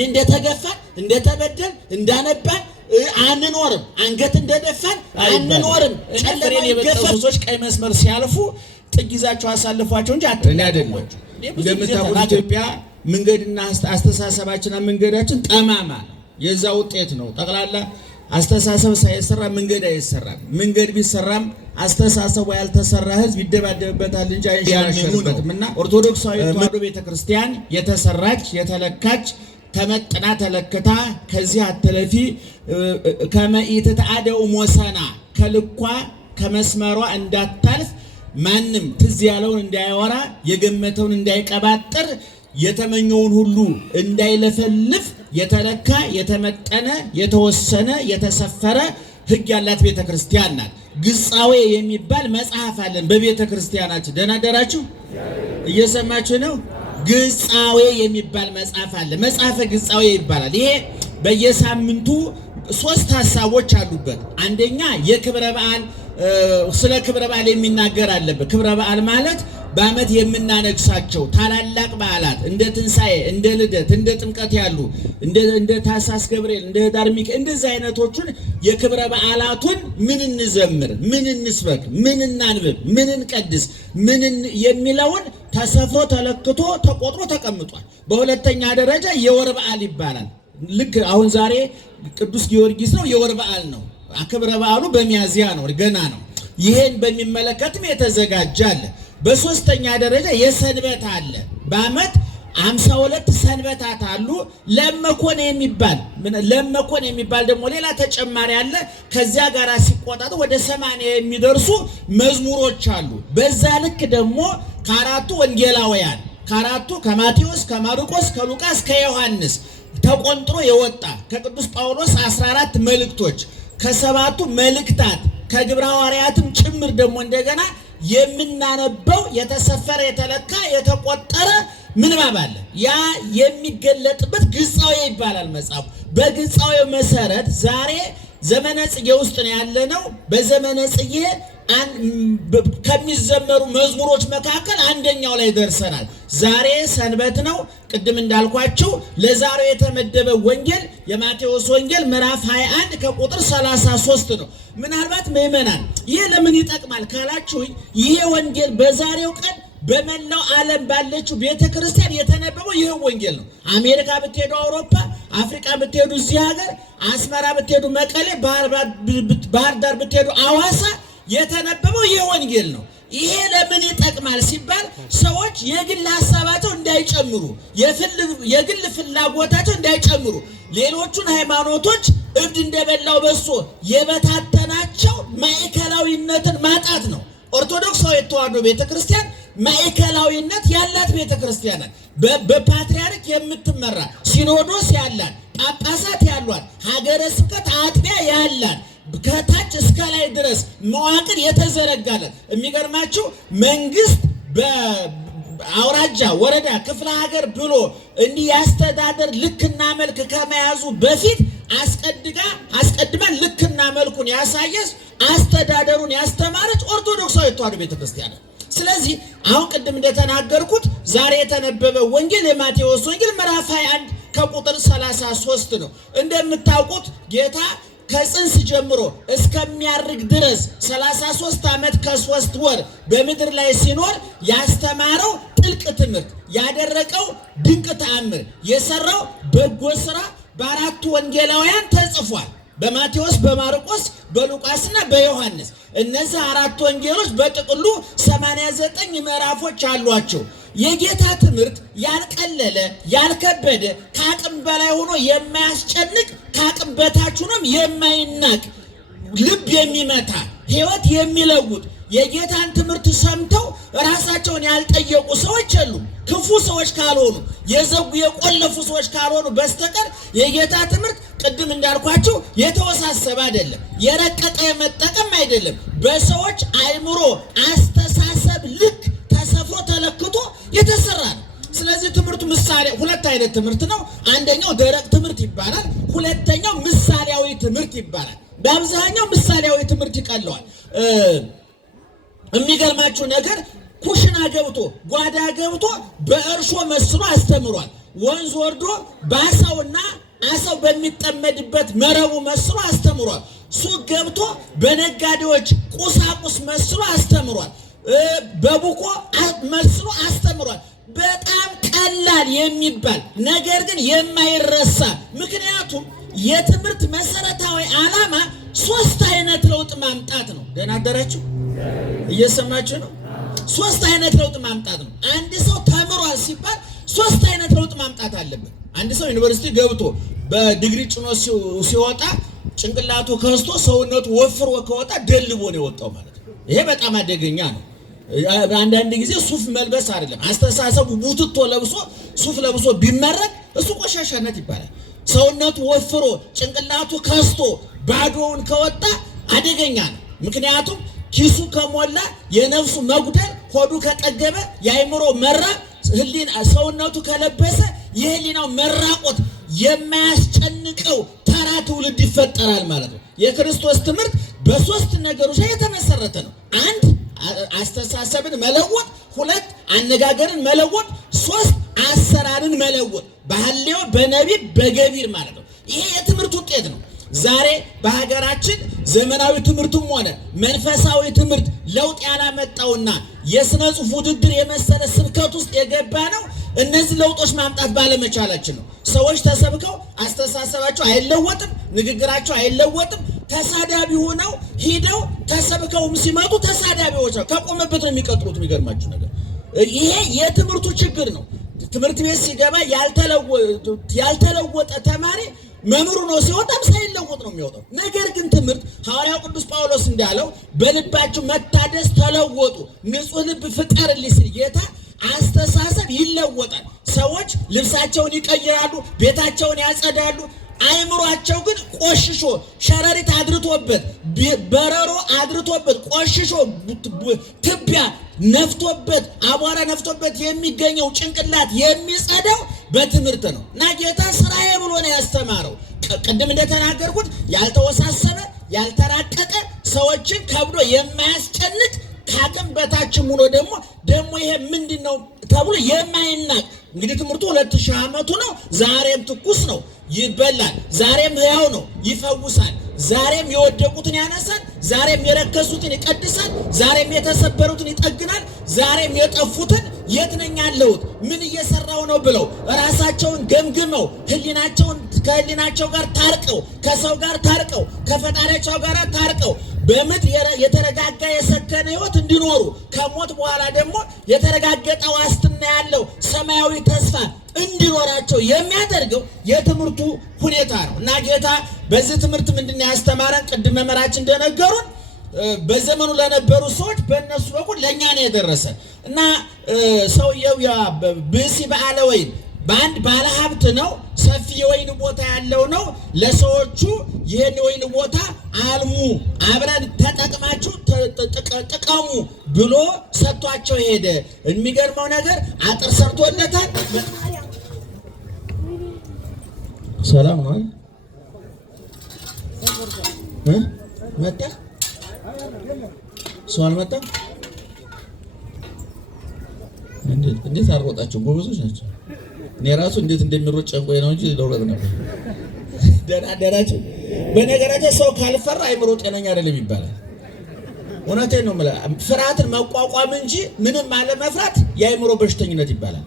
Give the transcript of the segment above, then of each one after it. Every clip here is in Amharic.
እንደተገፋን እንደተበደል እንዳነባን አንኖርም። አንገት እንደደፋን አንኖርም። ጨለማ የበጠሱት ቀይ መስመር ሲያልፉ ጥጊዛቸው አሳልፏቸው እንጂ አትናደልሞች። እንደምታውቁት ኢትዮጵያ መንገድና አስተሳሰባችንና መንገዳችን ጠማማ የዛ ውጤት ነው። ጠቅላላ አስተሳሰብ ሳይሰራ መንገድ አይሰራም። መንገድ ቢሰራም አስተሳሰቡ ያልተሰራ ህዝብ ይደባደብበታል እንጂ አይሻሻልበትምና ኦርቶዶክሳዊ ተዋሕዶ ቤተክርስቲያን የተሰራች የተለካች ተመጥና ተለክታ ከዚህ አትለፊ ከመኢት ተአደው ሞሰና ከልኳ ከመስመሯ እንዳታልፍ ማንም ትዝ ያለውን እንዳይወራ የገመተውን እንዳይቀባጥር የተመኘውን ሁሉ እንዳይለፈልፍ የተለካ የተመጠነ የተወሰነ የተሰፈረ ህግ ያላት ቤተክርስቲያን ናት። ግጻዌ የሚባል መጽሐፍ አለን በቤተክርስቲያናችን። ደህና አደራችሁ? እየሰማችሁ ነው? ግጻዌ የሚባል መጽሐፍ አለ። መጽሐፈ ግጻዌ ይባላል። ይሄ በየሳምንቱ 3 ሐሳቦች አሉበት። አንደኛ የክብረ በዓል ስለ ክብረ በዓል የሚናገር አለበት። ክብረ በዓል ማለት በዓመት የምናነግሳቸው ታላላቅ በዓላት እንደ ትንሣኤ፣ እንደ ልደት፣ እንደ ጥምቀት ያሉ እንደ ታኅሳስ ገብርኤል፣ እንደ ኅዳር ሚካኤል እንደዚህ አይነቶቹን የክብረ በዓላቱን ምን እንዘምር፣ ምን እንስበክ፣ ምን እናንብብ፣ ምን እንቀድስ፣ ምን የሚለውን ተሰፍሮ ተለክቶ ተቆጥሮ ተቀምጧል። በሁለተኛ ደረጃ የወር በዓል ይባላል። ልክ አሁን ዛሬ ቅዱስ ጊዮርጊስ ነው፣ የወር በዓል ነው። ክብረ በዓሉ በሚያዝያ ነው፣ ገና ነው። ይሄን በሚመለከትም የተዘጋጀ አለ። በሶስተኛ ደረጃ የሰንበት አለ። በዓመት 52 ሰንበታት አሉ። ለመኮን የሚባል ደግሞ ሌላ ተጨማሪ አለ። ከዚያ ጋር ሲቆጣጡ ወደ 80 የሚደርሱ መዝሙሮች አሉ። በዛ ልክ ደግሞ ከአራቱ ወንጌላውያን ከማቴዎስ፣ ከማርቆስ፣ ከሉቃስ፣ ከዮሐንስ ተቆንጥሮ የወጣ ከቅዱስ ጳውሎስ 14 መልእክቶች ከሰባቱ መልእክታት ከግብረ ሐዋርያትም ጭምር ደግሞ እንደገና የምናነበው የተሰፈረ የተለካ የተቆጠረ ምንባብ አለ። ያ የሚገለጥበት ግጻዌ ይባላል መጽሐፉ። በግጻዌው መሰረት ዛሬ ዘመነ ጽጌ ውስጥ ነው ያለነው። በዘመነ ጽጌ ከሚዘመሩ መዝሙሮች መካከል አንደኛው ላይ ደርሰናል። ዛሬ ሰንበት ነው። ቅድም እንዳልኳችሁ ለዛሬው የተመደበ ወንጌል የማቴዎስ ወንጌል ምዕራፍ 21 ከቁጥር 33 ነው። ምናልባት ምዕመናን ይህ ለምን ይጠቅማል ካላችሁኝ፣ ይህ ወንጌል በዛሬው ቀን በመላው ዓለም ባለችው ቤተክርስቲያን የተነበበው ይህ ወንጌል ነው። አሜሪካ ብትሄዱ፣ አውሮፓ፣ አፍሪካ ብትሄዱ፣ እዚህ ሀገር አስመራ ብትሄዱ፣ መቀሌ፣ ባህር ዳር ብትሄዱ፣ አዋሳ የተነበበው ይህ ወንጌል ነው። ይሄ ለምን ይጠቅማል ሲባል ሰዎች የግል ሐሳባቸው እንዳይጨምሩ፣ የግል ፍላጎታቸው እንዳይጨምሩ፣ ሌሎቹን ሃይማኖቶች እብድ እንደበላው በሶ የበታተናቸው ማዕከላዊነትን ማጣት ነው። ኦርቶዶክሳዊ ተዋሕዶ ቤተክርስቲያን ማዕከላዊነት ያላት ቤተክርስቲያን ናት። በፓትርያርክ የምትመራ ሲኖዶስ ያላት፣ ጳጳሳት ያሏት፣ ሀገረ ስብከት አጥቢያ ያላት ከታች እስከ ላይ ድረስ መዋቅር የተዘረጋለት። የሚገርማችሁ መንግስት በአውራጃ ወረዳ፣ ክፍለ ሀገር ብሎ እንዲህ ያስተዳደር ልክና መልክ ከመያዙ በፊት አስቀድመን ልክና መልኩን ያሳየች አስተዳደሩን ያስተማረች ኦርቶዶክሳዊ ተዋሕዶ ቤተክርስቲያን። ስለዚህ አሁን ቅድም እንደተናገርኩት ዛሬ የተነበበ ወንጌል የማቴዎስ ወንጌል ምዕራፍ 21 ከቁጥር 33 ነው። እንደምታውቁት ጌታ ከጽንስ ጀምሮ እስከሚያርግ ድረስ 33 ዓመት ከ3 ወር በምድር ላይ ሲኖር ያስተማረው ጥልቅ ትምህርት፣ ያደረገው ድንቅ ተአምር፣ የሰራው በጎ ስራ በአራቱ ወንጌላውያን ተጽፏል። በማቴዎስ፣ በማርቆስ፣ በሉቃስና በዮሐንስ። እነዚህ አራት ወንጌሎች በጥቅሉ 89 ምዕራፎች አሏቸው። የጌታ ትምህርት ያልቀለለ ያልከበደ ከአቅም በላይ ሆኖ የማያስጨንቅ ከአቅም በታች ሆኖም የማይናቅ ልብ የሚመታ ሕይወት የሚለውጥ የጌታን ትምህርት ሰምተው ራሳቸውን ያልጠየቁ ሰዎች የሉም። ክፉ ሰዎች ካልሆኑ የዘጉ የቆለፉ ሰዎች ካልሆኑ በስተቀር የጌታ ትምህርት ቅድም እንዳልኳቸው የተወሳሰበ አይደለም፣ የረቀቀ የመጠቀም አይደለም። በሰዎች አእምሮ አስተሳሰብ ልክ ተሰፍሮ ተለክቶ የተሰራ ነው። ስለዚህ ትምህርቱ ምሳሌ ሁለት አይነት ትምህርት ነው። አንደኛው ደረቅ ትምህርት ይባላል። ሁለተኛው ምሳሌያዊ ትምህርት ይባላል። በአብዛኛው ምሳሌያዊ ትምህርት ይቀለዋል። የሚገርማችሁ ነገር ኩሽና ገብቶ ጓዳ ገብቶ በእርሾ መስሎ አስተምሯል። ወንዝ ወርዶ በአሳውና አሳው በሚጠመድበት መረቡ መስሎ አስተምሯል። ሱቅ ገብቶ በነጋዴዎች ቁሳቁስ መስሎ አስተምሯል። በቡቆ መስሎ አስተምሯል። በጣም ቀላል የሚባል ነገር ግን የማይረሳ ምክንያቱም የትምህርት መሰረታዊ ዓላማ 3 አይነት ለውጥ ማምጣት ነው። ደህና አደራችሁ? እየሰማችሁ ነው? 3 አይነት ለውጥ ማምጣት ነው። አንድ ሰው ተምሯል ሲባል 3 አይነት ለውጥ ማምጣት አለበት። አንድ ሰው ዩኒቨርሲቲ ገብቶ በዲግሪ ጭኖ ሲወጣ ጭንቅላቱ ከስቶ ሰውነቱ ወፍሮ ከወጣ ደልቦ ነው የወጣው ማለት ነው። ይሄ በጣም አደገኛ ነው። አንዳንድ ጊዜ ሱፍ መልበስ አይደለም አስተሳሰቡ ቡትቶ ለብሶ ሱፍ ለብሶ ቢመረቅ እሱ ቆሻሻነት ይባላል። ሰውነቱ ወፍሮ ጭንቅላቱ ከስቶ ባዶውን ከወጣ አደገኛ ነው። ምክንያቱም ኪሱ ከሞላ የነፍሱ መጉደል፣ ሆዱ ከጠገበ የአእምሮ መራቅ፣ ሰውነቱ ከለበሰ የህሊናው መራቆት የማያስጨንቀው ተራ ትውልድ ይፈጠራል ማለት ነው። የክርስቶስ ትምህርት በ3 ነገሮች ላይ የተመሰረተ ነው። 1 አስተሳሰብን መለወጥ፣ 2 አነጋገርን መለወጥ፣ 3 አሰራርን መለወጥ፣ በሐልዮ በነቢብ በገቢር ማለት ነው። ይሄ የትምህርት ውጤት ነው። ዛሬ በሀገራችን ዘመናዊ ትምህርቱም ሆነ መንፈሳዊ ትምህርት ለውጥ ያላመጣውና የሥነ ጽሑፍ ውድድር የመሰለ ስብከት ውስጥ የገባ ነው። እነዚህ ለውጦች ማምጣት ባለመቻላችን ነው። ሰዎች ተሰብከው አስተሳሰባቸው አይለወጥም፣ ንግግራቸው አይለወጥም። ተሳዳቢ ሆነው ሂደው ተሰብከውም ሲመጡ ተሳዳቢዎች ነው። ከቆመበት ነው የሚቀጥሉት። የሚገርማችሁ ነገር ይሄ የትምህርቱ ችግር ነው። ትምህርት ቤት ሲገባ ያልተለወጠ ተማሪ መምህሩ ነው ሲወጣም ሳይለወጥ ነው የሚወጣው። ነገር ግን ትምህርት ሐዋርያው ቅዱስ ጳውሎስ እንዳለው በልባችሁ መታደስ ተለወጡ፣ ንጹሕ ልብ ፍጠርልኝ ሲል ጌታ አስተሳሰብ ይለወጣል። ሰዎች ልብሳቸውን ይቀይራሉ፣ ቤታቸውን ያጸዳሉ። አይምሯቸው ግን ቆሽሾ ሸረሪት አድርቶበት በረሮ አድርቶበት ቆሽሾ ትቢያ ነፍቶበት አቧራ ነፍቶበት የሚገኘው ጭንቅላት የሚጸዳው በትምህርት ነው እና ጌታ ስራዬ ብሎ ነው ያስተማረው። ቅድም እንደተናገርኩት ያልተወሳሰበ ያልተራቀቀ ሰዎችን ከብዶ የማያስጨንቅ ከአቅም በታችም ሆኖ ደግሞ ይሄ ምንድን ነው ተብሎ የማይናቅ እንግዲህ ትምህርቱ 2000 ዓመቱ ነው። ዛሬም ትኩስ ነው፣ ይበላል። ዛሬም ሕያው ነው፣ ይፈውሳል። ዛሬም የወደቁትን ያነሳል። ዛሬም የረከሱትን ይቀድሳል። ዛሬም የተሰበሩትን ይጠግናል። ዛሬም የጠፉትን የት ነኝ ያለሁት ምን እየሰራው ነው ብለው ራሳቸውን ገምግመው ህሊናቸውን ከህሊናቸው ጋር ታርቀው ከሰው ጋር ታርቀው ከፈጣሪያቸው ጋር ታርቀው በምድር የተረጋጋ የሰከነ ህይወት እንዲኖሩ ከሞት በኋላ ደግሞ የተረጋገጠ ዋስትና ያለው ሰማያዊ ተስፋ እንዲኖራቸው የሚያደርገው የትምህርቱ ሁኔታ ነው እና ጌታ በዚህ ትምህርት ምንድን ነው ያስተማረን? ቅድም መምህራችን እንደነገሩን በዘመኑ ለነበሩ ሰዎች በእነሱ በኩል ለእኛ ነው የደረሰ እና ሰውየው ብእሲ በዓለ ወይን በአንድ ባለ ሀብት ነው። ሰፊ የወይን ቦታ ያለው ነው። ለሰዎቹ ይህን የወይን ቦታ አልሙ፣ አብረን ተጠቅማችሁ ጥቀሙ ብሎ ሰጥቷቸው ሄደ። የሚገርመው ነገር አጥር ሰርቶለታል። ሰላም ነው መጣ ሰው አልመጣም። እንዴት አልሮጣቸው? ጎበዞች ናቸው። እኔ ራሱ እንዴት እንደሚሮጥ ጨንቆኝ ነው እንጂ ለውረጥ ነበር። ደህና አደራችሁ። በነገራችን ሰው ካልፈራ አይምሮ ጤነኛ አይደለም ይባላል። እውነቴን ነው የምልህ። ፍርሃትን መቋቋም እንጂ ምንም አለመፍራት የአይምሮ በሽተኝነት ይባላል።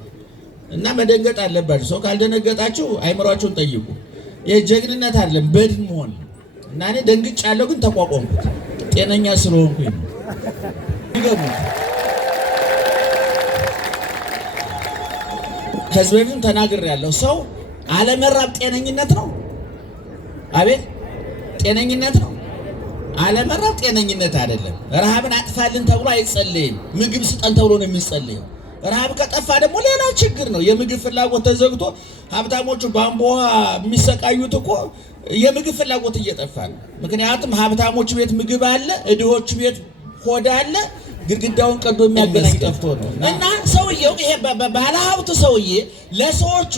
እና መደንገጥ አለባችሁ። ሰው ካልደነገጣችሁ አይምሯችሁን ጠይቁ። የጀግንነት አይደለም በድን መሆን እና እኔ ደንግጫለሁ፣ ግን ተቋቋምኩት ጤነኛ ስለሆንኩኝ ነው። ይገቡ ከዚህ በፊትም ተናግሬያለሁ። ሰው አለመራብ ጤነኝነት ነው? አቤት ጤነኝነት ነው? አለመራብ ጤነኝነት አይደለም። ረሃብን አጥፋልን ተብሎ አይጸለይም። ምግብ ስጠን ተብሎ ነው የሚጸለየው። ረሃብ ከጠፋ ደግሞ ሌላ ችግር ነው። የምግብ ፍላጎት ተዘግቶ ሀብታሞቹ ቧንቧ የሚሰቃዩት እኮ የምግብ ፍላጎት እየጠፋ ነው። ምክንያቱም ሀብታሞቹ ቤት ምግብ አለ፣ እድሆቹ ቤት ሆድ አለ። ግድግዳውን ቀዶ የሚያገናኝ ጠፍቶ ነው። እና ሰውየው ይሄ ባለ ሀብቱ ሰውዬ ለሰዎቹ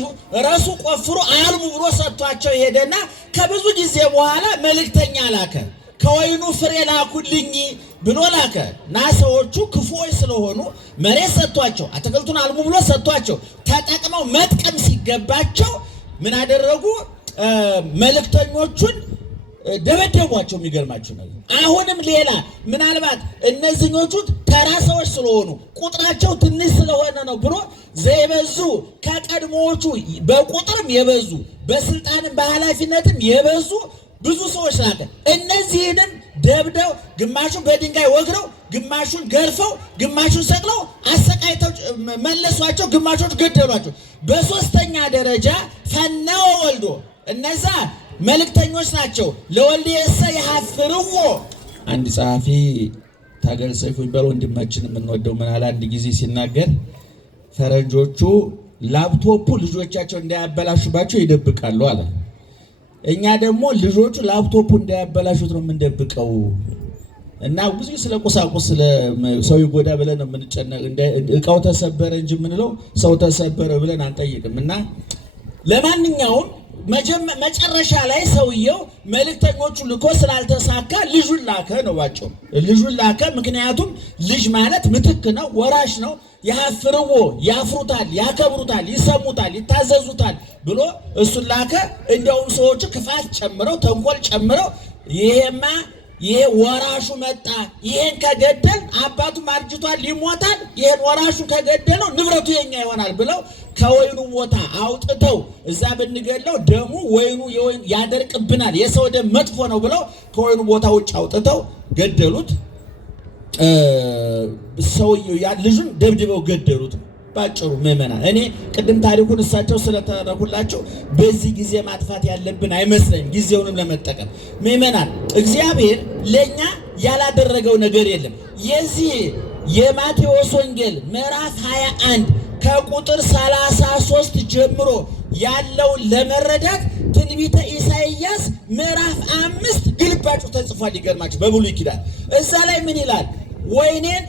ራሱ ቆፍሮ አልሙ ብሎ ሰጥቷቸው ሄደና ከብዙ ጊዜ በኋላ መልእክተኛ ላከ። ከወይኑ ፍሬ ላኩልኝ ብሎ ላከ እና ሰዎቹ ክፉዎች ስለሆኑ መሬት ሰጥቷቸው አትክልቱን አልሙ ብሎ ሰጥቷቸው ተጠቅመው መጥቀም ሲገባቸው ምን አደረጉ? መልእክተኞቹን ደበደቧቸው። የሚገርማችሁ ነገር አሁንም ሌላ ምናልባት እነዚህኞቹ ተራ ሰዎች ስለሆኑ ቁጥራቸው ትንሽ ስለሆነ ነው ብሎ ዘይበዙ ከቀድሞዎቹ በቁጥርም የበዙ በስልጣንም በኃላፊነትም የበዙ ብዙ ሰዎች ናቸው። እነዚህንም ደብደው ግማሹን በድንጋይ ወግረው ግማሹን ገርፈው ግማሹን ሰቅለው አሰቃይተው መለሷቸው፣ ግማሾች ገደሏቸው። በሶስተኛ ደረጃ ፈነወ ወልዶ እነዛ መልእክተኞች ናቸው። ለወልድ የሰ ይሐፍርዎ አንድ ጸሐፊ ታገል ሰይፉ ይባል ወንድማችን የምንወደው ምን አለ አንድ ጊዜ ሲናገር ፈረንጆቹ ላፕቶፑ ልጆቻቸው እንዳያበላሹባቸው ይደብቃሉ አለ። እኛ ደግሞ ልጆቹ ላፕቶፑ እንዳያበላሹት ነው የምንደብቀው እና ብዙ ስለ ቁሳቁስ ስለ ሰው ይጎዳ ብለን ነው የምንጨነቅ። እቃው ተሰበረ እንጂ የምንለው ሰው ተሰበረ ብለን አንጠይቅም። እና ለማንኛውም መጨረሻ ላይ ሰውየው መልእክተኞቹ ልኮ ስላልተሳካ ልጁን ላከ ነው ባጭሩ። ልጁን ላከ። ምክንያቱም ልጅ ማለት ምትክ ነው፣ ወራሽ ነው። ይሐፍርዎ ያፍሩታል፣ ያከብሩታል፣ ይሰሙታል፣ ይታዘዙታል ብሎ እሱን ላከ። እንዲያውም ሰዎቹ ክፋት ጨምረው ተንኮል ጨምረው ይሄ ወራሹ መጣ፣ ይሄን ከገደል አባቱም አርጅቷል ይሞታል፣ ይሄን ወራሹ ከገደለው ንብረቱ የኛ ይሆናል ብለው ከወይኑ ቦታ አውጥተው እዛ ብንገለው ደሙ ወይኑ ያደርቅብናል፣ የሰው ደም መጥፎ ነው ብለው ከወይኑ ቦታ ውጭ አውጥተው ገደሉት። ሰውየው ልጁን ደብድበው ገደሉት። ባጭሩ ምዕመናን እኔ ቅድም ታሪኩን እሳቸው ስለተረኩላቸው በዚህ ጊዜ ማጥፋት ያለብን አይመስለኝም፣ ጊዜውንም ለመጠቀም ምዕመናን። እግዚአብሔር ለኛ ያላደረገው ነገር የለም። የዚህ የማቴዎስ ወንጌል ምዕራፍ 21 ከቁጥር 33 ጀምሮ ያለውን ለመረዳት ትንቢተ ኢሳይያስ ምዕራፍ 5 ግልባጩ ተጽፏል። ይገርማችሁ በብሉይ ኪዳን እዛ ላይ ምን ይላል? ወይኔን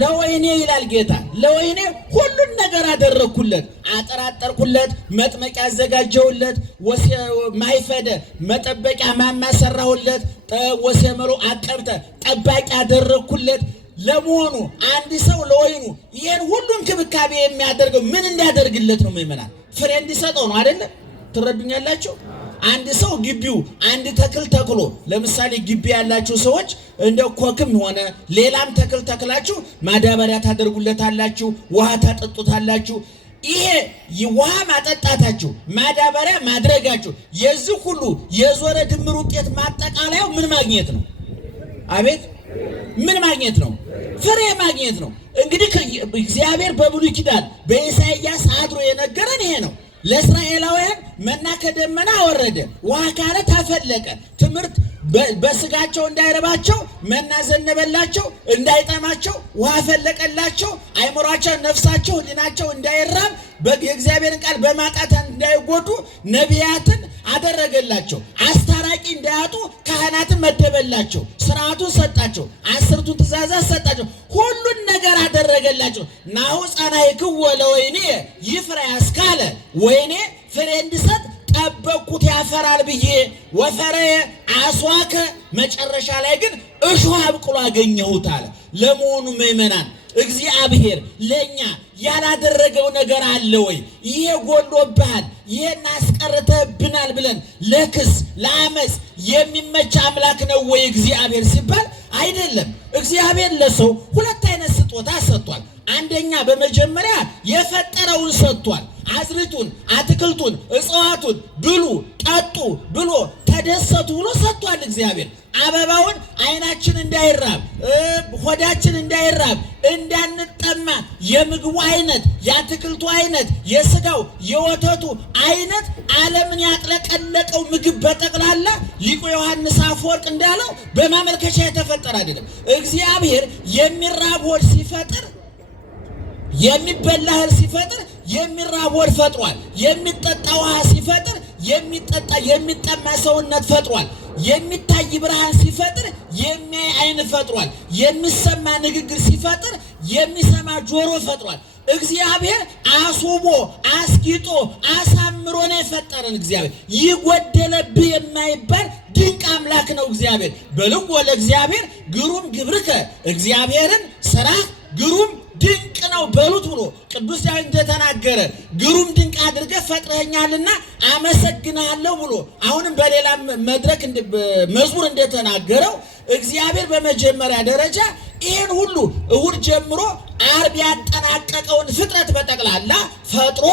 ለወይኔ ይላል ጌታ፣ ለወይኔ ሁሉን ነገር አደረኩለት፣ አጠራጠርኩለት፣ መጥመቂያ አዘጋጀሁለት፣ ማይፈደ መጠበቂያ ማማ ሰራሁለት፣ ወሰመሮ አቀብተ ጠባቂ አደረኩለት። ለመሆኑ አንድ ሰው ለወይኑ ይሄን ሁሉ እንክብካቤ የሚያደርገው ምን እንዲያደርግለት ነው? ምዕመናን ፍሬ እንዲሰጠው ነው አይደለ? ትረዱኛላችሁ? አንድ ሰው ግቢው አንድ ተክል ተክሎ ለምሳሌ ግቢ ያላችሁ ሰዎች እንደ ኮክም ሆነ ሌላም ተክል ተክላችሁ ማዳበሪያ ታደርጉለታላችሁ፣ ውሃ ታጠጡታላችሁ። ይሄ ውሃ ማጠጣታችሁ ማዳበሪያ ማድረጋችሁ የዚህ ሁሉ የዞረ ድምር ውጤት ማጠቃለያው ምን ማግኘት ነው? አቤት ምን ማግኘት ነው? ፍሬ ማግኘት ነው። እንግዲህ እግዚአብሔር በብሉይ ኪዳን በኢሳይያስ አድሮ የነገረን ይሄ ነው። ለእስራኤላውያን መና ከደመና አወረደ፣ ውሃ ከዓለት አፈለቀ። ትምህርት በስጋቸው እንዳይረባቸው መና ዘነበላቸው፣ እንዳይጠማቸው ውሃ ፈለቀላቸው። አይምሯቸው፣ ነፍሳቸው፣ ሕሊናቸው እንዳይራብ የእግዚአብሔርን ቃል በማጣት እንዳይጎዱ ነቢያትን አደረገላቸው። አስታራቂ እንዳያጡ ካህናትን መደበላቸው። ስርዓቱን ሰጣቸው። 10ቱ ትእዛዛት ሰጣቸው። ሁሉን ነገር አደረገላቸው። ናሁ ጸናሕክዎ ለወይኔ ይፍሬ አስካለ፣ ወይኔ ፍሬ እንዲሰጥ ጠበቅኩት ያፈራል ብዬ ወፈረየ አስዋከ። መጨረሻ ላይ ግን እሾህ አብቅሎ አገኘሁት አለ። ለመሆኑ ምዕመናን እግዚአብሔር ለኛ ያላደረገው ነገር አለ ወይ? ይሄ ጎሎብሃል፣ ይሄን አስቀርተብናል ብለን ለክስ ለአመፅ የሚመች አምላክ ነው ወይ እግዚአብሔር ሲባል አይደለም። እግዚአብሔር ለሰው ሁለት አይነት ስጦታ ሰጥቷል። አንደኛ በመጀመሪያ የፈጠረውን ሰጥቷል። አዝርቱን፣ አትክልቱን፣ እጽዋቱን ብሉ ጠጡ ብሎ ተደሰቱ ብሎ ሰጥቷል እግዚአብሔር። አበባውን አይናችን እንዳይራብ ሆዳችን እንዳይራብ እንዳንጠማ የምግቡ አይነት የአትክልቱ አይነት የስጋው የወተቱ አይነት ዓለምን ያጥለቀለቀው ምግብ በጠቅላላ ሊቁ ዮሐንስ አፈወርቅ እንዳለው በማመልከቻ የተፈጠረ አይደለም። እግዚአብሔር የሚራብ ሆድ ሲፈጥር የሚበላ እህል ሲፈጥር የሚራብ ሆድ ፈጥሯል። የሚጠጣ ውሃ ሲፈጥር የሚጠማ ሰውነት ፈጥሯል። የሚታይ ብርሃን ሲፈጥር የሚያይ አይን ፈጥሯል። የሚሰማ ንግግር ሲፈጥር የሚሰማ ጆሮ ፈጥሯል። እግዚአብሔር አስውቦ አስጊጦ አሳምሮ ነው የፈጠረን። እግዚአብሔር ይጎደለብህ የማይባል ድንቅ አምላክ ነው እግዚአብሔር። በልዎ ለእግዚአብሔር ግሩም ግብርከ፣ እግዚአብሔርን ስራ ግሩም ድንቅ ነው በሉት ብሎ ቅዱስ ዳዊት እንደተናገረ ግሩም ድንቅ አድርገህ ፈጥረኸኛልና አመሰግናለሁ ብሎ አሁንም በሌላ መድረክ መዝሙር እንደተናገረው እግዚአብሔር በመጀመሪያ ደረጃ ይህን ሁሉ እሑድ ጀምሮ ዓርብ ያጠናቀቀውን ፍጥረት በጠቅላላ ፈጥሮ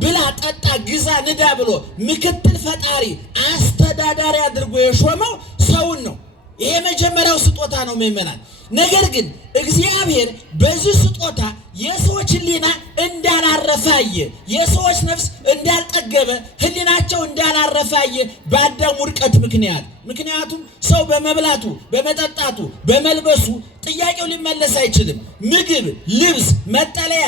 ብላ ጠጣ ግዛ ንዳ ብሎ ምክትል ፈጣሪ አስተዳዳሪ አድርጎ የሾመው ሰውን ነው። ይሄ መጀመሪያው ስጦታ ነው ምእመናን። ነገር ግን እግዚአብሔር በዚህ ስጦታ የሰዎች ሕሊና እንዳላረፋየ የሰዎች ነፍስ እንዳልጠገበ ሕሊናቸው እንዳላረፋየ በአዳም ውድቀት ምክንያት ምክንያቱም ሰው በመብላቱ በመጠጣቱ በመልበሱ ጥያቄው ሊመለስ አይችልም። ምግብ፣ ልብስ፣ መጠለያ፣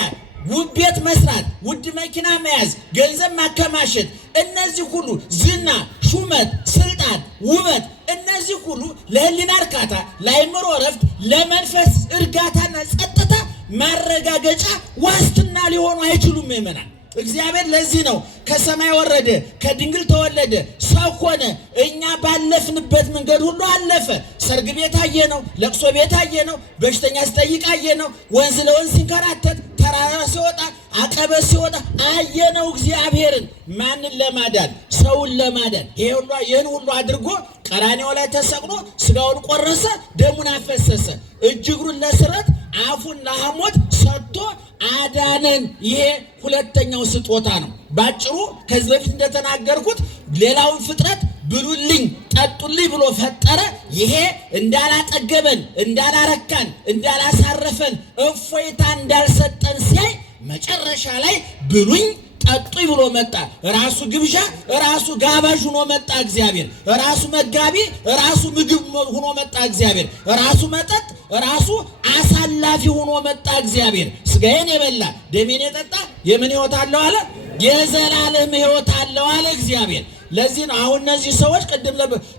ውብ ቤት መስራት፣ ውድ መኪና መያዝ፣ ገንዘብ ማከማሸት፣ እነዚህ ሁሉ ዝና፣ ሹመት፣ ስልጣን፣ ውበት እነዚህ ሁሉ ለሕሊና እርካታ፣ ለአእምሮ እረፍት፣ ለመንፈስ እርጋታና ጸጥታ ማረጋገጫ ዋስትና ሊሆኑ አይችሉም ምእመናን። እግዚአብሔር ለዚህ ነው ከሰማይ ወረደ፣ ከድንግል ተወለደ፣ ሰው ሆነ። እኛ ባለፍንበት መንገድ ሁሉ አለፈ። ሰርግ ቤት አየነው፣ ለቅሶ ቤት አየነው፣ በሽተኛ ሲጠይቅ አየነው፣ ወንዝ ለወንዝ ሲንከራተት፣ ተራራ ሲወጣ፣ አቀበት ሲወጣ አየነው። እግዚአብሔርን ማንን ለማዳን? ሰውን ለማዳን። ይህን ሁሉ አድርጎ ቀራንዮ ላይ ተሰቅሎ ስጋውን ቆረሰ፣ ደሙን አፈሰሰ፣ እጅ እግሩን ለስረት አፉን ለሐሞት ሰጥቶ አዳነን። ይሄ ሁለተኛው ስጦታ ነው። ባጭሩ ከዚህ በፊት እንደተናገርኩት ሌላውን ፍጥረት ብሉልኝ ጠጡልኝ ብሎ ፈጠረ። ይሄ እንዳላጠገበን፣ እንዳላረካን፣ እንዳላሳረፈን፣ እፎይታ እንዳልሰጠን ሲያይ መጨረሻ ላይ ብሉኝ ጠጡኝ ብሎ መጣ። ራሱ ግብዣ፣ ራሱ ጋባዥ ሆኖ መጣ እግዚአብሔር። ራሱ መጋቢ፣ ራሱ ምግብ ሆኖ መጣ እግዚአብሔር። ራሱ መጠጥ፣ ራሱ አሳላፊ ሆኖ መጣ እግዚአብሔር። ስጋዬን የበላ ደሜን የጠጣ የምን ሕይወት አለው አለ? የዘላለም ሕይወት አለው አለ እግዚአብሔር። ለዚህ ነው አሁን እነዚህ ሰዎች ቅድም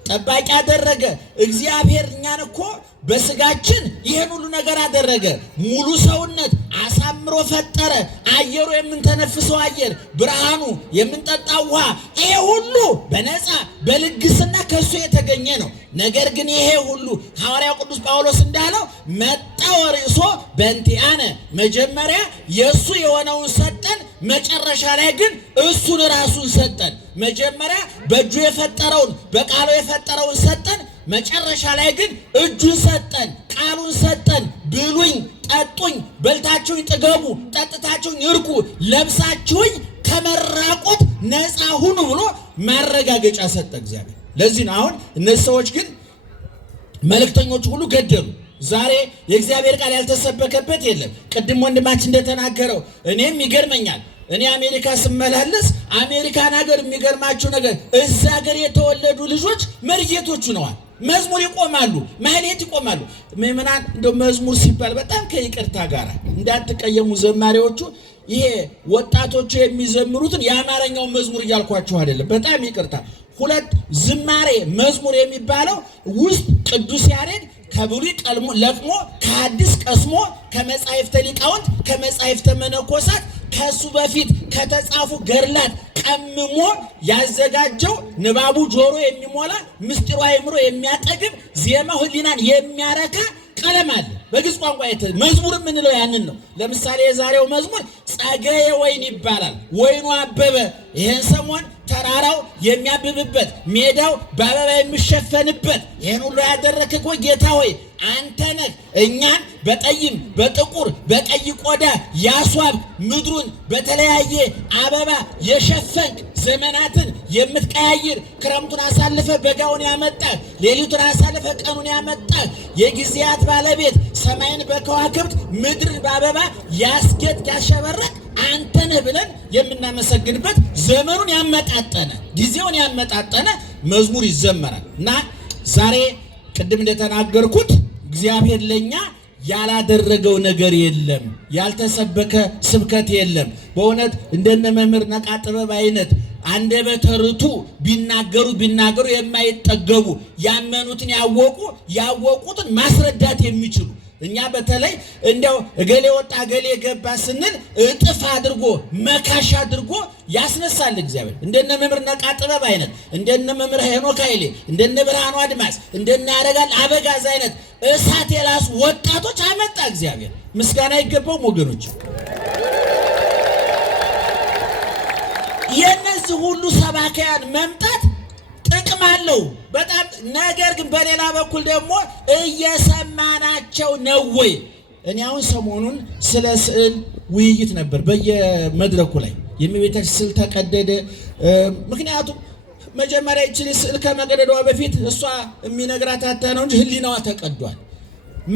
ጠባቂ ያደረገ እግዚአብሔር እኛን እኮ በስጋችን ይህን ሁሉ ነገር አደረገ። ሙሉ ሰውነት አሳምሮ ፈጠረ። አየሩ የምንተነፍሰው አየር፣ ብርሃኑ፣ የምንጠጣው ውሃ፣ ይሄ ሁሉ በነፃ በልግስና ከሱ የተገኘ ነው። ነገር ግን ይሄ ሁሉ ሐዋርያው ቅዱስ ጳውሎስ እንዳለው መጣ ወርሶ በእንቲአነ፣ መጀመሪያ የእሱ የሆነውን ሰጠን፣ መጨረሻ ላይ ግን እሱን ራሱን ሰጠን። መጀመሪያ በእጁ የፈጠረውን በቃሉ የፈጠረውን ሰጠን። መጨረሻ ላይ ግን እጁን ሰጠን፣ ቃሉን ሰጠን። ብሉኝ ጠጡኝ፣ በልታችሁኝ ጥገቡ፣ ጠጥታችሁኝ እርኩ፣ ለብሳችሁኝ ከመራቆት ነፃ ሁኑ ብሎ ማረጋገጫ ሰጠ እግዚአብሔር። ለዚህ ነው አሁን እነዚህ ሰዎች ግን መልእክተኞች ሁሉ ገደሉ። ዛሬ የእግዚአብሔር ቃል ያልተሰበከበት የለም። ቅድም ወንድማችን እንደተናገረው እኔም ይገርመኛል። እኔ አሜሪካ ስመላለስ አሜሪካን ሀገር የሚገርማችሁ ነገር እዛ ሀገር የተወለዱ ልጆች መርጌቶቹ ነዋል። መዝሙር ይቆማሉ፣ ማህሌት ይቆማሉ። ምእመናን እንደው መዝሙር ሲባል በጣም ከይቅርታ ጋር እንዳትቀየሙ ዘማሪዎቹ፣ ይሄ ወጣቶቹ የሚዘምሩትን የአማርኛው መዝሙር እያልኳችሁ አይደለም። በጣም ይቅርታ። ሁለት ዝማሬ መዝሙር የሚባለው ውስጥ ቅዱስ ያሬድ ከብሉይ ለቅሞ ከሐዲስ ቀስሞ ከመጻሕፍተ ሊቃውንት ከመጻሕፍተ መነኮሳት ከሱ በፊት ከተጻፉ ገድላት ቀምሞ ያዘጋጀው ንባቡ ጆሮ የሚሞላ ምስጢሩ አእምሮ የሚያጠግብ ዜማው ሕሊናን የሚያረካ ቀለም አለ። በግዕዝ ቋንቋ መዝሙር የምንለው ያንን ነው። ለምሳሌ የዛሬው መዝሙር ጸገየ ወይን ይባላል። ወይኑ አበበ። ይህን ሰሞን ተራራው የሚያብብበት፣ ሜዳው በአበባ የሚሸፈንበት ይህን ሁሉ ያደረክ እኮ ጌታ ሆይ አንተ ነህ። እኛን በጠይም በጥቁር በቀይ ቆዳ ያስዋብ፣ ምድሩን በተለያየ አበባ የሸፈንክ፣ ዘመናትን የምትቀያይር፣ ክረምቱን አሳልፈ በጋውን ያመጣህ፣ ሌሊቱን አሳልፈ ቀኑን ያመጣህ፣ የጊዜያት ባለቤት፣ ሰማይን በከዋክብት ምድርን በአበባ ያስጌጥ ያሸበረቅ አንተ ነህ ብለን የምናመሰግንበት ዘመኑን ያመጣጠነ ጊዜውን ያመጣጠነ መዝሙር ይዘመራል። እና ዛሬ ቅድም እንደተናገርኩት እግዚአብሔር ለኛ ያላደረገው ነገር የለም፣ ያልተሰበከ ስብከት የለም። በእውነት እንደነ መምህር ነቃ ጥበብ አይነት አንደበተ ርቱዕ ቢናገሩ የማይጠገቡ ያመኑትን ያወቁትን ማስረዳት የሚችሉ እኛ በተለይ እንደው እገሌ ወጣ እገሌ ገባ ስንል እጥፍ አድርጎ መካሽ አድርጎ ያስነሳል እግዚአብሔር። እንደነ መምህር ነቃ ጥበብ አይነት፣ እንደነ መምህር ሄኖክ ኃይሌ፣ እንደነ ብርሃኑ አድማስ፣ እንደነ ያረጋል አበጋዝ አይነት እሳት የላሱ ወጣቶች አመጣ እግዚአብሔር። ምስጋና ይገባውም ወገኖች። የነዚህ ሁሉ ሰባኪያን መምጣት ጥቅም አለው በጣም። ነገር ግን በሌላ በኩል ደግሞ እየሰማናቸው ነው ወይ? እኔ አሁን ሰሞኑን ስለ ስዕል ውይይት ነበር በየመድረኩ ላይ። የእመቤታችን ስዕል ተቀደደ። ምክንያቱም መጀመሪያ ይችል ስዕል ከመቀደዷ በፊት እሷ የሚነግራት አታ ነው እንጂ ህሊናዋ ተቀዷል፣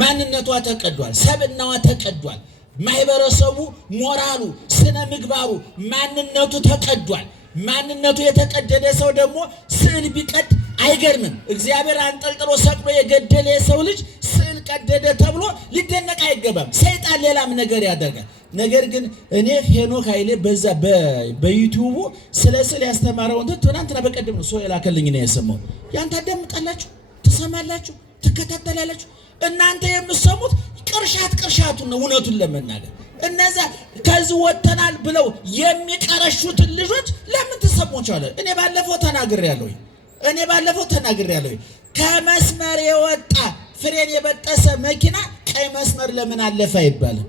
ማንነቷ ተቀዷል፣ ሰብናዋ ተቀዷል። ማህበረሰቡ ሞራሉ፣ ስነ ምግባሩ፣ ማንነቱ ተቀዷል። ማንነቱ የተቀደደ ሰው ደግሞ ስዕል ቢቀድ አይገርምም። እግዚአብሔር አንጠልጥሎ ሰቅሎ የገደለ የሰው ልጅ ስዕል ቀደደ ተብሎ ሊደነቅ አይገባም። ሰይጣን ሌላም ነገር ያደርጋል። ነገር ግን እኔ ሄኖክ ኃይሌ በዛ በዩቲዩቡ ስለ ስዕል ያስተማረውን ትናንትና በቀደም ነው ሰው የላከልኝ ነው የሰማው። ያን ታዳምጣላችሁ፣ ትሰማላችሁ፣ ትከታተላላችሁ። እናንተ የምትሰሙት ቅርሻቱን ነው። እውነቱን ለመናገር እነዛ ከዚህ ወጥተናል ብለው የሚቀረሹትን ልጆች ለምን ተሰሞቻለ? እኔ ባለፈው ተናግሬያለሁ። ከመስመር የወጣ ፍሬን የበጠሰ መኪና ቀይ መስመር ለምን አለፈ አይባልም።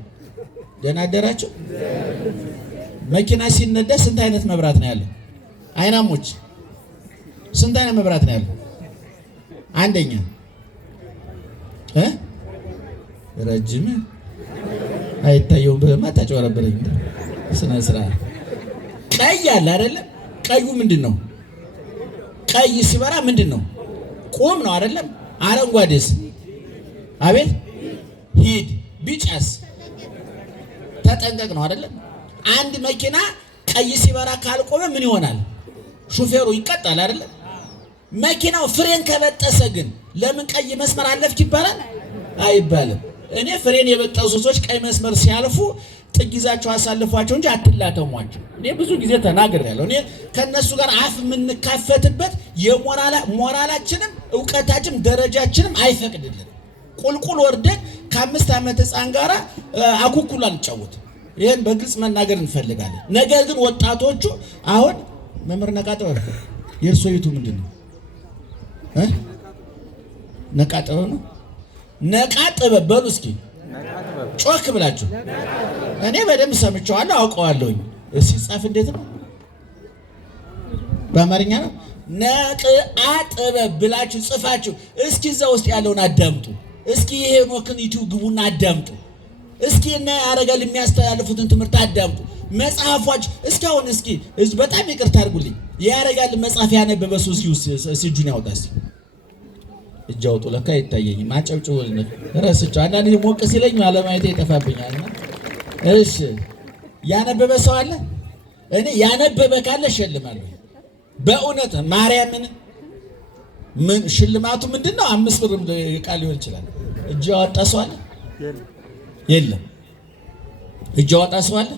ደህና አደራችሁ። መኪና ሲነዳ ስንት አይነት መብራት ነው ያለው? አይናሞች ስንት አይነት መብራት ነው ያለው? አንደኛ ረጅም አይታየውም። በማታጭ ወረበረኝ ስነ ስርዓት ቀይ አለ አይደለም? ቀዩ ምንድነው? ቀይ ሲበራ ምንድነው? ቆም ነው አይደለም? አረንጓዴስ? አቤት ሂድ። ቢጫስ? ተጠንቀቅ ነው አይደለም? አንድ መኪና ቀይ ሲበራ ካልቆመ ምን ይሆናል? ሹፌሩ ይቀጣል አይደለም? መኪናው ፍሬን ከበጠሰ ግን ለምን ቀይ መስመር አለፍክ ይባላል? አይባልም። እኔ ፍሬን የበጠሱ ሰዎች ቀይ መስመር ሲያልፉ ጥግ ይዛቸው አሳልፏቸው እንጂ አትላተሟቸው። እኔ ብዙ ጊዜ ተናግሬያለሁ። እኔ ከነሱ ጋር አፍ የምንካፈትበት የሞራላችንም እውቀታችንም ደረጃችንም አይፈቅድልን። ቁልቁል ወርደን ከ5 ዓመት ሕፃን ጋር አኩኩሉ አንጫወት። ይሄን በግልጽ መናገር እንፈልጋለን። ነገር ግን ወጣቶቹ አሁን መምህር ነቃጠው የእርሶ ይቱ ምንድነው? ነቃጠው ነው። ነቃጠበ በሉ እስኪ ጮክ ብላችሁ። እኔ በደንብ ሰምቼዋለሁ አውቀዋለሁኝ። ሲጻፍ እንዴት ነው? በአማርኛ ነው። ነቃጠበ ብላችሁ ጽፋችሁ እስኪ እዛ ውስጥ ያለውን አዳምጡ። እስኪ ሄኖክን ዩቲዩብ ግቡና አዳምጡ። እስኪ እና ያረጋል የሚያስተላልፉትን ትምህርት አዳምጡ። መጽሐፎች እስካሁን እስኪ በጣም ይቅርታ አድርጉልኝ። ያረጋል መጽሐፍ ያነበበ ሰው እስኪ እጁን ያውጣ እስኪ። እጅ አውጡ። ለካ አይታየኝም። አጨብጭቡ። ረስቼው አንዳንዴ ሞቅ ሲለኝ አለማየቴ ይጠፋብኛል። እሺ ያነበበ ሰው አለ? እኔ ያነበበ ካለ እሸልማለሁ። በእውነት ማርያምን ምን ሽልማቱ ምንድነው? 5 ብር ቃል ሊሆን ይችላል። እጅ ያወጣ ሰው አለ? የለም። እጅ ያወጣ ሰው አለ?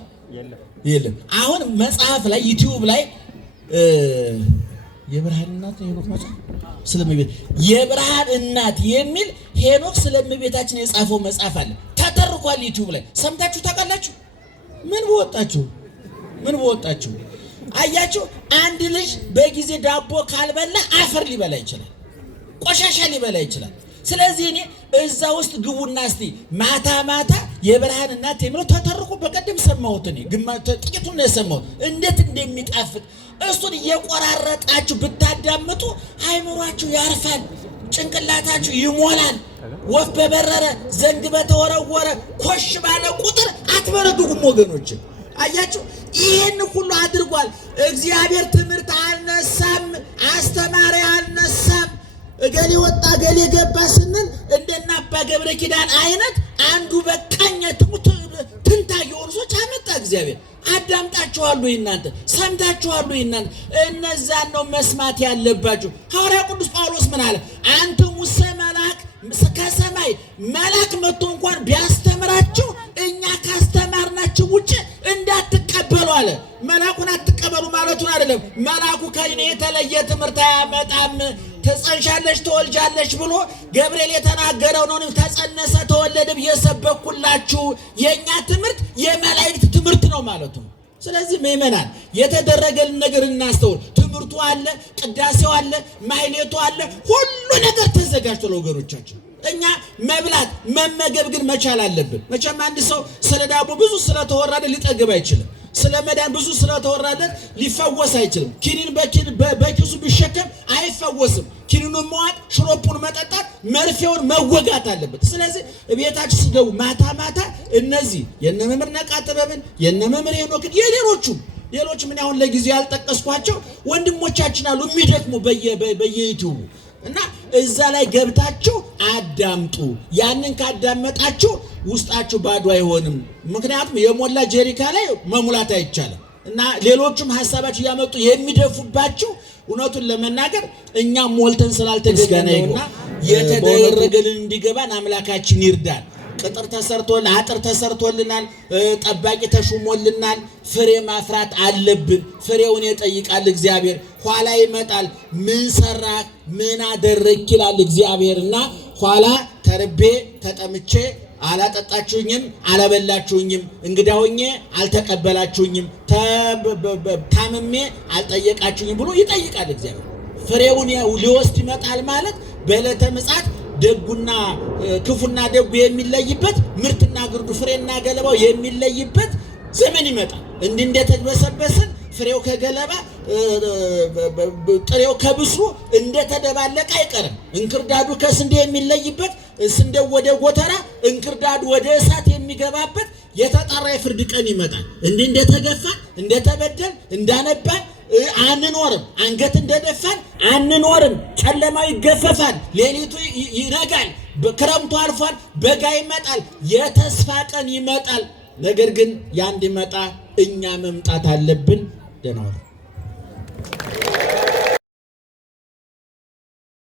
የለም። አሁን መጽሐፍ ላይ ዩቲዩብ ላይ የብርሃን እናት ሄኖክ መጽሐፍ ስለምቤት የብርሃን እናት የሚል ሄኖክ ስለምቤታችን የጻፈው መጽሐፍ አለ። ተተርኳል ዩቲዩብ ላይ ሰምታችሁ ታውቃላችሁ? ምን በወጣችሁ አያችሁ። አንድ ልጅ በጊዜ ዳቦ ካልበላ አፈር ሊበላ ይችላል፣ ቆሻሻ ሊበላ ይችላል። ስለዚህ እኔ እዛ ውስጥ ግቡና እስቲ ማታ የብርሃን እናት የሚለው ተተርኩ በቀደም ሰማሁት። እኔ ጥቂቱን ነው የሰማሁት። እንዴት እንደሚጣፍጥ እሱን እየቆራረጣችሁ ብታዳምጡ አይምሯችሁ ያርፋል፣ ጭንቅላታችሁ ይሞላል። ወፍ በበረረ ዘንግ በተወረወረ ኮሽ ባለ ቁጥር አትበረግጉም ወገኖች። አያችሁ፣ ይህን ሁሉ አድርጓል እግዚአብሔር። ትምህርት አልነሳም፣ አስተማሪ አልነሳም። እገሌ ወጣ እገሌ ገባ ስንል እንደና አባ ገብረ ኪዳን አይነት አንዱ በቃኝ ትንታግ የሆኑ ሰዎች አመጣ እግዚአብሔር። አዳምጣችኋሉ፣ እናንተ ሰምታችኋሉ። እናንተ እነዛን ነው መስማት ያለባችሁ። ሐዋርያ ቅዱስ ጳውሎስ ምን አለ? አንተ ሙሴ መልአክ ከሰማይ መልአክ መጥቶ እንኳን ቢያስተምራችሁ እኛ ካስተማርናችሁ ውጭ እንዳትቀበሉ አለ። መልአኩን አትቀበሉ ማለቱን አይደለም። መልአኩ ከእኔ የተለየ ትምህርት አያመጣም። ተጸንሻለሽ ተወልጃለሽ ብሎ ገብርኤል የተናገረው ነው። ተጸነሰ ተወለደ የሰበኩላችሁ የኛ ትምህርት የመላእክት ትምህርት ነው ማለቱ። ስለዚህ ምእመናን የተደረገልን ነገር እናስተውል። ትምህርቱ አለ፣ ቅዳሴው አለ፣ ማህሌቱ አለ፣ ሁሉ ነገር ተዘጋጅቶ ለወገኖቻችን እኛ መብላት መመገብ ግን መቻል አለብን። መቼም አንድ ሰው ስለ ዳቦ ብዙ ስለተወራደ ሊጠግብ አይችልም። ስለ መዳን ብዙ ስለተወራለት ሊፈወስ አይችልም። ኪኒን በኪሱ ቢሸከም አይፈወስም። ኪኒኑን መዋጥ፣ ሽሮፑን መጠጣት፣ መርፌውን መወጋት አለበት። ስለዚህ ቤታችሁ ሲገቡ ማታ ማታ እነዚህ የነ መምህር ነቃ ጥበብን የነ መምህር ሄኖክን ሌሎች ምን አሁን ለጊዜው ያልጠቀስኳቸው ወንድሞቻችን አሉ የሚደክሙ በየዩቲዩቡ እና እዛ ላይ ገብታችሁ አዳምጡ። ያንን ካዳመጣችሁ ውስጣችሁ ባዶ አይሆንም። ምክንያቱም የሞላ ጀሪካ ላይ መሙላት አይቻልም። እና ሌሎችም ሐሳባችሁ ያመጡ የሚደፉባችሁ እውነቱን ለመናገር እኛም ሞልተን ስላልተገኘና የተደረገልን እንዲገባን አምላካችን ይርዳል። ቅጥር ተሰርቶልናል፣ አጥር ተሰርቶልናል፣ ጠባቂ ተሹሞልናል። ፍሬ ማፍራት አለብን። ፍሬውን ይጠይቃል እግዚአብሔር። ኋላ ይመጣል። ምን ሰራህ ምን አደረግክ ይላል እግዚአብሔርና ኋላ ተርቤ ተጠምቼ አላጠጣችሁኝም፣ አላበላችሁኝም፣ እንግዳ ሆኜ አልተቀበላችሁኝም፣ ታምሜ አልጠየቃችሁኝም ብሎ ይጠይቃል እግዚአብሔር። ፍሬውን ሊወስድ ይመጣል ማለት በዕለተ ምጽአት ደጉና ክፉና ደጉ የሚለይበት፣ ምርትና ግርዱ ፍሬና ገለባው የሚለይበት ዘመን ይመጣል። እንደተበሰበሰን ፍሬው ከገለባ ጥሬው ከብስሩ እንደተደባለቀ አይቀርም። እንክርዳዱ ከስንዴ የሚለይበት፣ ስንዴው ወደ ጎተራ እንክርዳዱ ወደ እሳት የሚገባበት የተጣራ የፍርድ ቀን ይመጣል። እንደተገፋን እንደተበደል እንዳነባን አንኖርም። አንገት እንደደፋን አንኖርም። ጨለማው ይገፈፋል፣ ሌሊቱ ይነጋል፣ ክረምቱ አልፏል፣ በጋ ይመጣል፣ የተስፋ ቀን ይመጣል። ነገር ግን ያ እንዲመጣ እኛ መምጣት አለብን። ደህና ዋሉ።